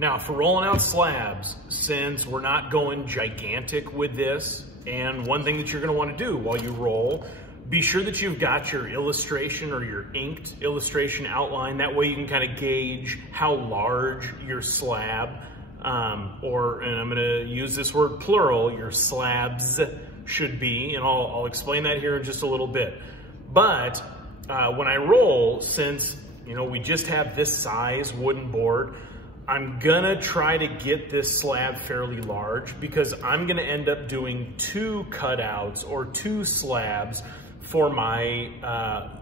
Now for rolling out slabs, since we're not going gigantic with this, and one thing that you're gonna wanna do while you roll, be sure that you've got your illustration or your inked illustration outline. That way you can kind of gauge how large your slab, and I'm gonna use this word plural, your slabs should be, and I'll explain that here in just a little bit. But when I roll, since we just have this size wooden board, I'm gonna try to get this slab fairly large because I'm gonna end up doing 2 cutouts or 2 slabs for my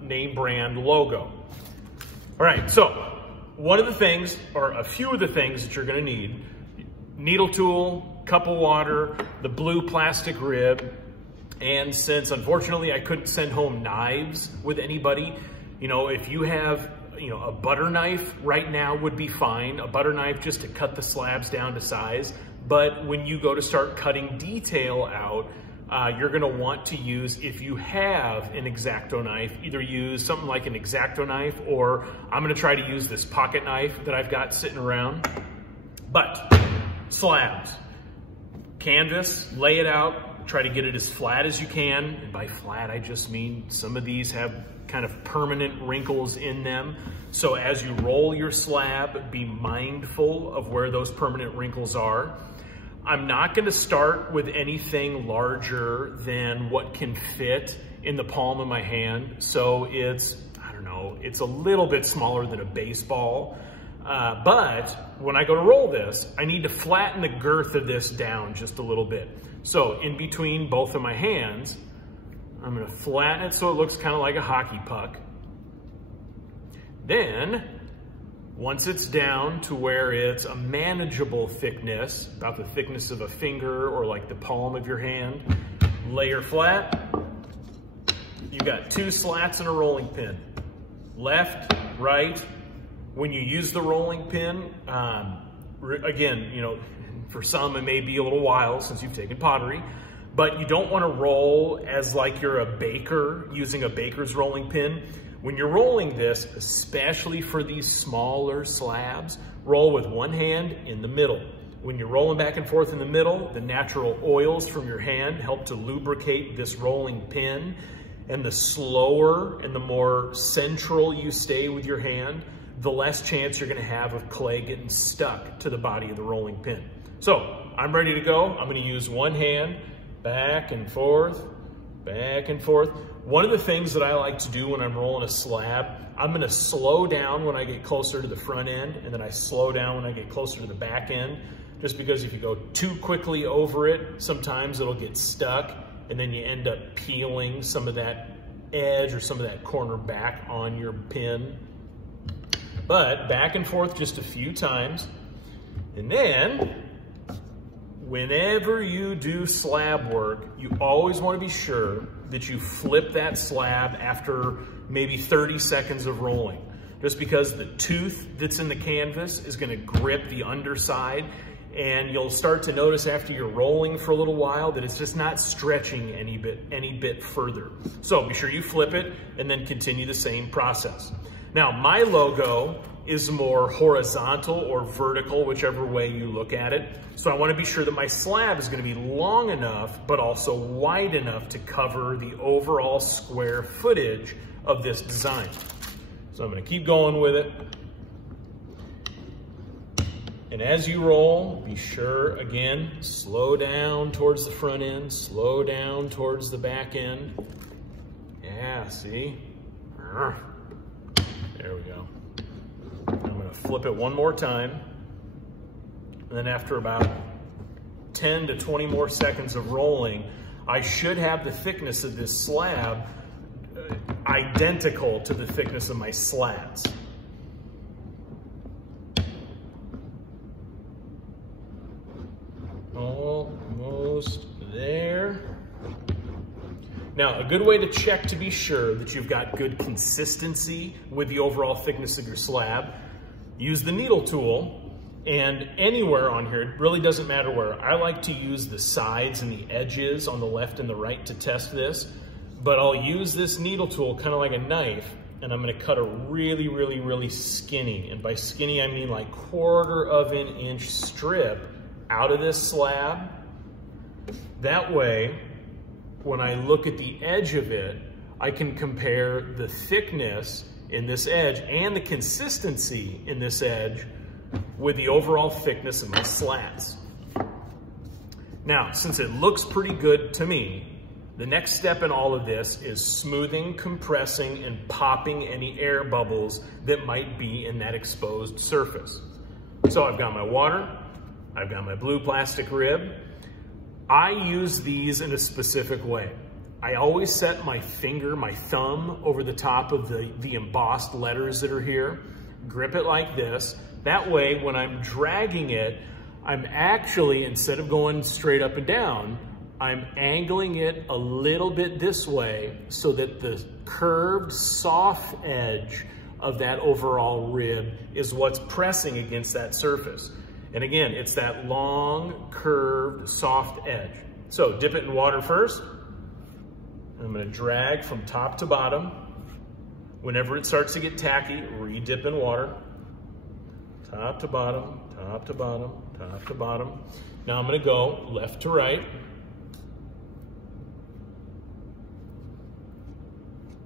name brand logo. All right, so one of the things, or a few of the things that you're gonna need: needle tool, cup of water, the blue plastic rib, and since unfortunately I couldn't send home knives with anybody, if you have a butter knife right now would be fine. A butter knife just to cut the slabs down to size. But when you go to start cutting detail out, you're gonna want to use, if you have an X-Acto knife, either use something like an X-Acto knife, or I'm gonna try to use this pocket knife that I've got sitting around. But slabs, canvas, lay it out, try to get it as flat as you can. And by flat, I just mean some of these have kind of permanent wrinkles in them. So as you roll your slab, be mindful of where those permanent wrinkles are. I'm not gonna start with anything larger than what can fit in the palm of my hand. So it's, I don't know, it's a little bit smaller than a baseball. But when I go to roll this, I need to flatten the girth of this down just a little bit. So in between both of my hands, I'm gonna flatten it so it looks kind of like a hockey puck. Then, once it's down to where it's a manageable thickness, about the thickness of a finger or like the palm of your hand, lay her flat. You've got 2 slats and a rolling pin. Left, right. When you use the rolling pin, again, for some it may be a little while since you've taken pottery, but you don't want to roll as like you're a baker using a baker's rolling pin. When you're rolling this, especially for these smaller slabs, roll with one hand in the middle. When you're rolling back and forth in the middle, the natural oils from your hand help to lubricate this rolling pin. And the slower and the more central you stay with your hand, the less chance you're gonna have of clay getting stuck to the body of the rolling pin. So I'm ready to go. I'm gonna use one hand, back and forth, back and forth. One of the things that I like to do when I'm rolling a slab, I'm gonna slow down when I get closer to the front end, and then I slow down when I get closer to the back end, just because if you go too quickly over it, sometimes it'll get stuck, and then you end up peeling some of that edge or some of that corner back on your pin. But back and forth just a few times, and then whenever you do slab work, you always want to be sure that you flip that slab after maybe 30 seconds of rolling. Just because the tooth that's in the canvas is going to grip the underside, and you'll start to notice after you're rolling for a little while that it's just not stretching any bit further. So be sure you flip it and then continue the same process. Now my logo is more horizontal or vertical, whichever way you look at it. So I want to be sure that my slab is going to be long enough, but also wide enough to cover the overall square footage of this design. So I'm going to keep going with it. And as you roll, be sure, again, slow down towards the front end, slow down towards the back end. Yeah, see? There we go. I'm gonna flip it one more time. And then after about 10 to 20 more seconds of rolling, I should have the thickness of this slab identical to the thickness of my slats. Almost there. Now, a good way to check to be sure that you've got good consistency with the overall thickness of your slab, use the needle tool, and anywhere on here, it really doesn't matter where. I like to use the sides and the edges on the left and the right to test this, but I'll use this needle tool kind of like a knife and I'm gonna cut a really, really, really skinny, and by skinny I mean like 1/4 of an inch strip out of this slab. That way, when I look at the edge of it, I can compare the thickness in this edge and the consistency in this edge with the overall thickness of my slats. Now, since it looks pretty good to me, the next step in all of this is smoothing, compressing, and popping any air bubbles that might be in that exposed surface. So I've got my water, I've got my blue plastic rib. I use these in a specific way. I always set my finger, my thumb, over the top of the embossed letters that are here, grip it like this. That way, when I'm dragging it, I'm actually, instead of going straight up and down, I'm angling it a little bit this way so that the curved, soft edge of that overall rib is what's pressing against that surface. And again, it's that long, curved, soft edge. So dip it in water first. I'm gonna drag from top to bottom. Whenever it starts to get tacky, re-dip in water. Top to bottom, top to bottom, top to bottom. Now I'm gonna go left to right.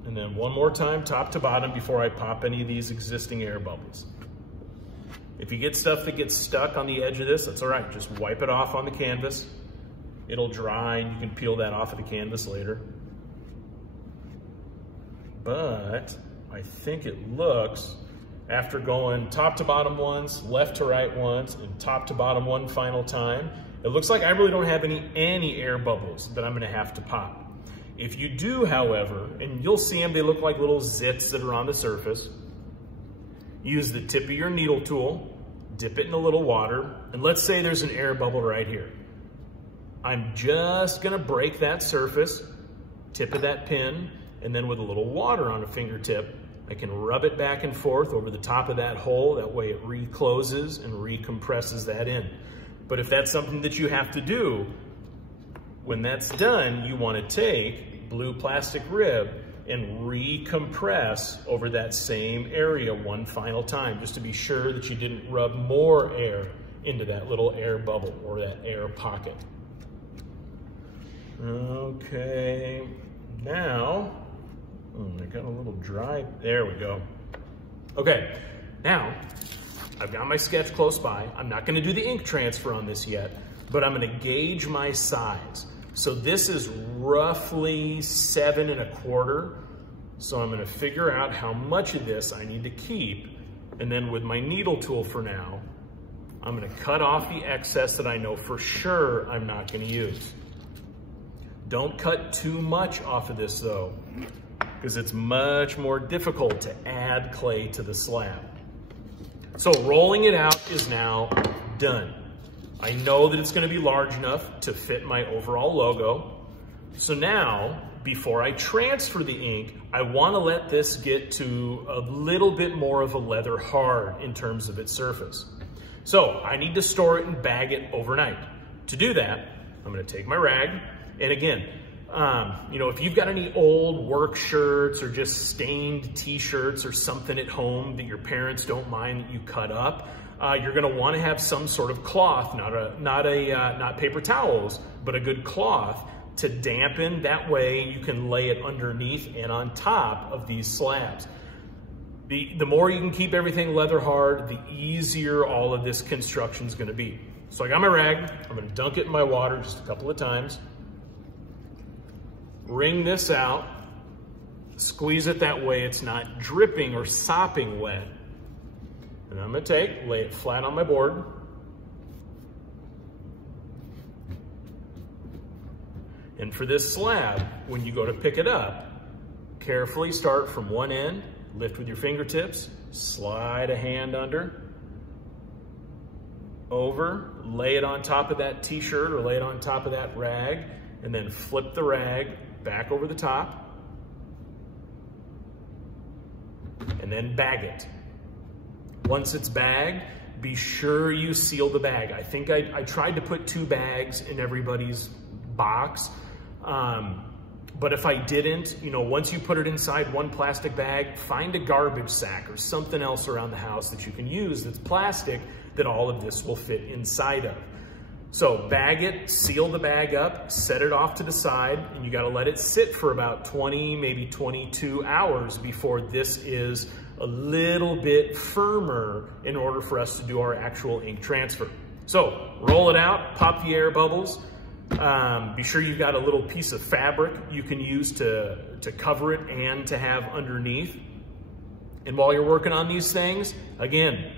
And then one more time, top to bottom, before I pop any of these existing air bubbles. If you get stuff that gets stuck on the edge of this, that's all right. Just wipe it off on the canvas. It'll dry and you can peel that off of the canvas later. But I think it looks, after going top to bottom once, left to right once, and top to bottom one final time, it looks like I really don't have any air bubbles that I'm gonna have to pop. If you do, however, and you'll see them, they look like little zits that are on the surface, use the tip of your needle tool, dip it in a little water, and let's say there's an air bubble right here. I'm just gonna break that surface, tip of that pin, and then with a little water on a fingertip, I can rub it back and forth over the top of that hole. That way it recloses and recompresses that in. But if that's something that you have to do, when that's done, you want to take blue plastic rib and recompress over that same area one final time, just to be sure that you didn't rub more air into that little air bubble or that air pocket. Okay, now, I got a little dry, there we go. Okay, now I've got my sketch close by. I'm not gonna do the ink transfer on this yet, but I'm gonna gauge my size. So this is roughly 7 1/4. So I'm gonna figure out how much of this I need to keep. And then with my needle tool for now, I'm gonna cut off the excess that I know for sure I'm not gonna use. Don't cut too much off of this though, because it's much more difficult to add clay to the slab. So rolling it out is now done. I know that it's gonna be large enough to fit my overall logo. So now, before I transfer the ink, I wanna let this get to a little bit more of a leather hard in terms of its surface. So I need to store it and bag it overnight. To do that, I'm gonna take my rag, and again, you know, if you've got any old work shirts or just stained t-shirts or something at home that your parents don't mind that you cut up, you're gonna wanna have some sort of cloth, not paper towels, but a good cloth to dampen. That way you can lay it underneath and on top of these slabs. The more you can keep everything leather hard, the easier all of this construction is gonna be. So I got my rag, I'm gonna dunk it in my water just a couple of times. Wring this out, squeeze it that way it's not dripping or sopping wet. And I'm gonna lay it flat on my board. And for this slab, when you go to pick it up, carefully start from one end, lift with your fingertips, slide a hand under, over, lay it on top of that t-shirt or lay it on top of that rag, and then flip the rag back over the top, and then bag it. Once it's bagged, be sure you seal the bag. I think I tried to put 2 bags in everybody's box, But if I didn't, you know, once you put it inside one plastic bag, find a garbage sack or something else around the house that you can use that's plastic that all of this will fit inside of. So bag it, seal the bag up, set it off to the side, and you gotta let it sit for about 20, maybe 22 hours before this is a little bit firmer in order for us to do our actual ink transfer. So roll it out, pop the air bubbles. Be sure you've got a little piece of fabric you can use to cover it and to have underneath. And while you're working on these things, again,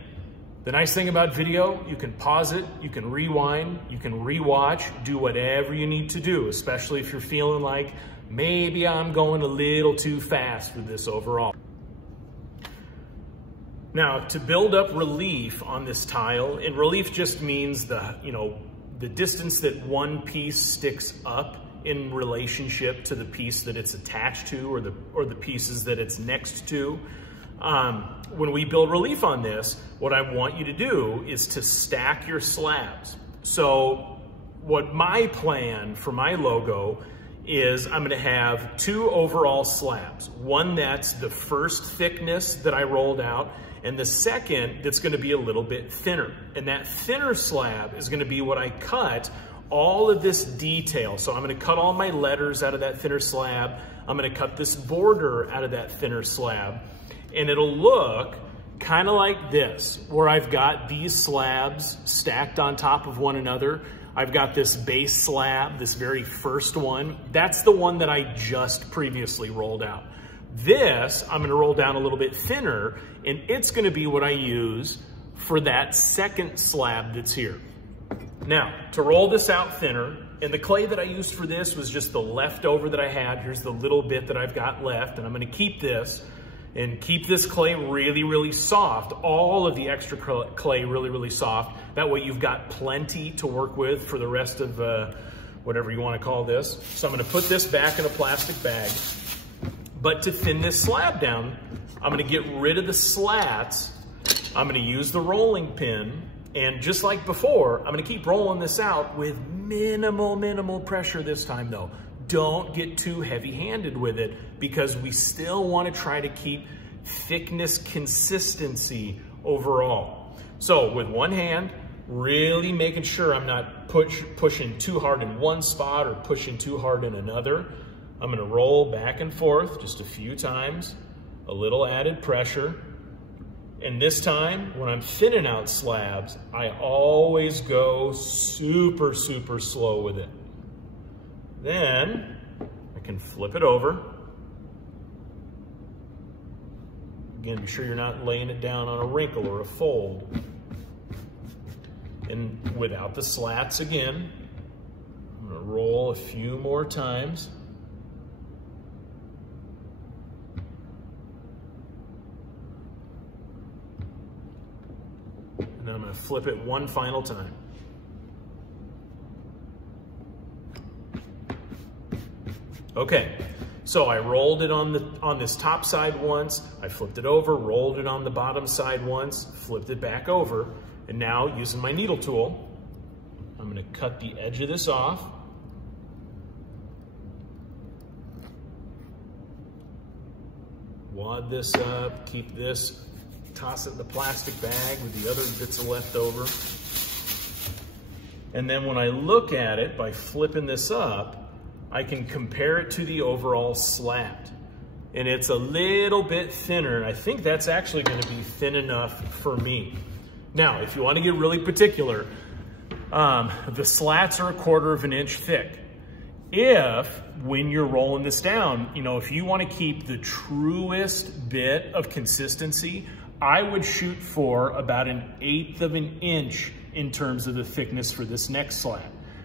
the nice thing about video, you can pause it, you can rewind, you can rewatch, do whatever you need to do, especially if you're feeling like maybe I'm going a little too fast with this overall. Now, to build up relief on this tile, and relief just means the distance that one piece sticks up in relationship to the piece that it's attached to or the pieces that it's next to. When we build relief on this, what I want you to do is to stack your slabs. So what my plan for my logo is, I'm gonna have 2 overall slabs. One that's the first thickness that I rolled out, and the second that's gonna be a little bit thinner. And that thinner slab is gonna be what I cut all of this detail. So I'm gonna cut all my letters out of that thinner slab. I'm gonna cut this border out of that thinner slab. And it'll look kind of like this, where I've got these slabs stacked on top of one another. I've got this base slab, this very first one. That's the one that I just previously rolled out. This, I'm gonna roll down a little bit thinner, and it's gonna be what I use for that second slab that's here. Now, to roll this out thinner, and the clay that I used for this was just the leftover that I had. Here's the little bit that I've got left, and I'm gonna keep this and keep this clay really, really soft, all of the extra clay really, really soft. That way you've got plenty to work with for the rest of whatever you wanna call this. So I'm gonna put this back in a plastic bag. But to thin this slab down, I'm gonna get rid of the slats. I'm gonna use the rolling pin, and just like before, I'm gonna keep rolling this out with minimal pressure this time though. Don't get too heavy-handed with it, because we still wanna try to keep thickness consistency overall. So with one hand, really making sure I'm not pushing too hard in one spot or pushing too hard in another. I'm gonna roll back and forth just a few times, a little added pressure. And this time, when I'm thinning out slabs, I always go super slow with it. Then I can flip it over. Again, be sure you're not laying it down on a wrinkle or a fold. And without the slats again, I'm gonna roll a few more times. And then I'm gonna flip it one final time. Okay, so I rolled it on this top side once, I flipped it over, rolled it on the bottom side once, flipped it back over, and now using my needle tool, I'm gonna cut the edge of this off. Wad this up, keep this, toss it in the plastic bag with the other bits of leftover. And then when I look at it by flipping this up, I can compare it to the overall slat. And it's a little bit thinner, and I think that's actually gonna be thin enough for me. Now, if you wanna get really particular, the slats are 1/4 of an inch thick. If, when you're rolling this down, if you wanna keep the truest bit of consistency, I would shoot for about 1/8 of an inch in terms of the thickness for this next slab.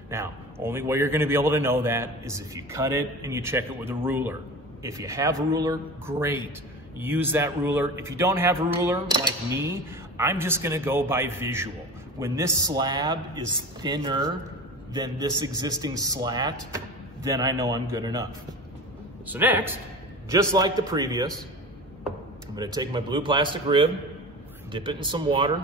Now, only way you're gonna be able to know that is if you cut it and you check it with a ruler. If you have a ruler, great, use that ruler. If you don't have a ruler, like me, I'm just gonna go by visual. When this slab is thinner than this existing slat, then I know I'm good enough. So next, just like the previous, I'm gonna take my blue plastic rib, dip it in some water,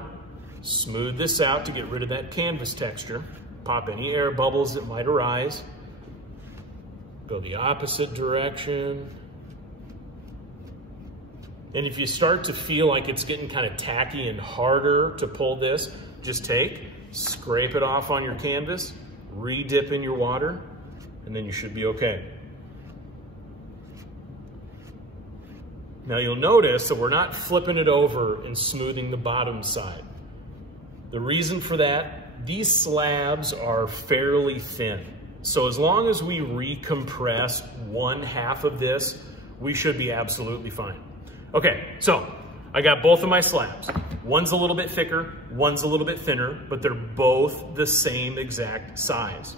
smooth this out to get rid of that canvas texture, pop any air bubbles that might arise. Go the opposite direction. And if you start to feel like it's getting kind of tacky and harder to pull this, just scrape it off on your canvas, re-dip in your water, and then you should be okay. Now you'll notice that we're not flipping it over and smoothing the bottom side. The reason for that, these slabs are fairly thin. So as long as we recompress one half of this, we should be absolutely fine. Okay, so I got both of my slabs. One's a little bit thicker, one's a little bit thinner, but they're both the same exact size.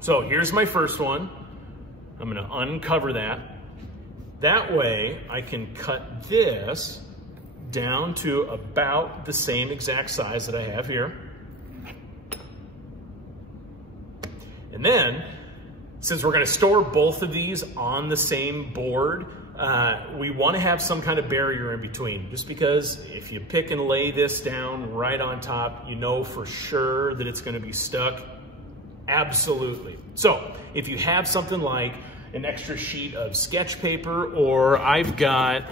So here's my first one. I'm gonna uncover that. That way I can cut this down to about the same exact size that I have here. And then, since we're gonna store both of these on the same board, we wanna have some kind of barrier in between, just because if you pick and lay this down right on top, you know for sure that it's gonna be stuck. Absolutely. So, if you have something like an extra sheet of sketch paper, or I've got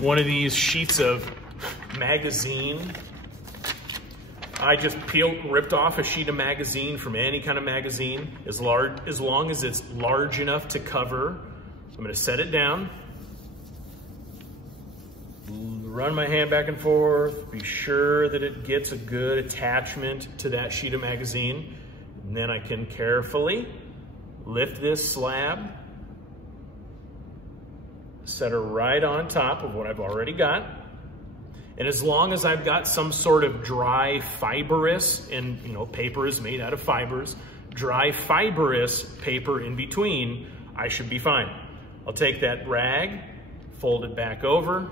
one of these sheets of magazine. I just ripped off a sheet of magazine from any kind of magazine, as long as it's large enough to cover. So I'm gonna set it down, run my hand back and forth, be sure that it gets a good attachment to that sheet of magazine. And then I can carefully lift this slab, set her right on top of what I've already got. And as long as I've got some sort of dry fibrous, and paper is made out of fibers, dry fibrous paper in between, I should be fine. I'll take that rag, fold it back over,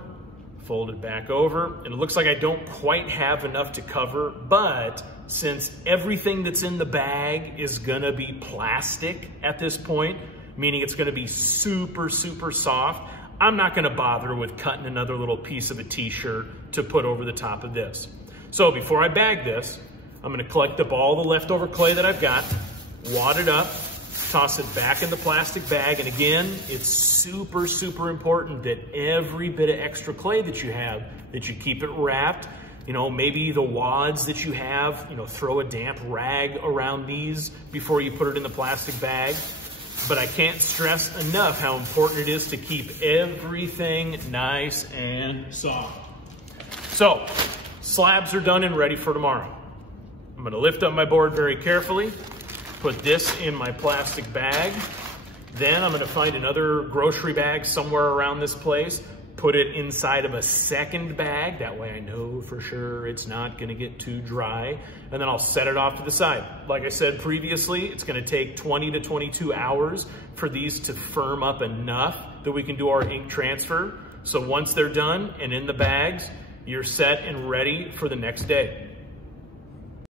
and it looks like I don't quite have enough to cover, but since everything that's in the bag is gonna be plastic at this point, meaning it's gonna be super, super soft, I'm not gonna bother with cutting another little piece of a t-shirt to put over the top of this. So before I bag this, I'm gonna collect up all the leftover clay that I've got, wad it up, toss it back in the plastic bag. And again, it's super, super important that every bit of extra clay that you have, that you keep it wrapped. Maybe the wads that you have, throw a damp rag around these before you put it in the plastic bag. But I can't stress enough how important it is to keep everything nice and soft. So, slabs are done and ready for tomorrow. I'm gonna lift up my board very carefully, put this in my plastic bag. Then I'm gonna find another grocery bag somewhere around this place, put it inside of a second bag. That way I know for sure it's not gonna get too dry. And then I'll set it off to the side. Like I said previously, it's gonna take 20 to 22 hours for these to firm up enough that we can do our ink transfer. So once they're done and in the bags, you're set and ready for the next day.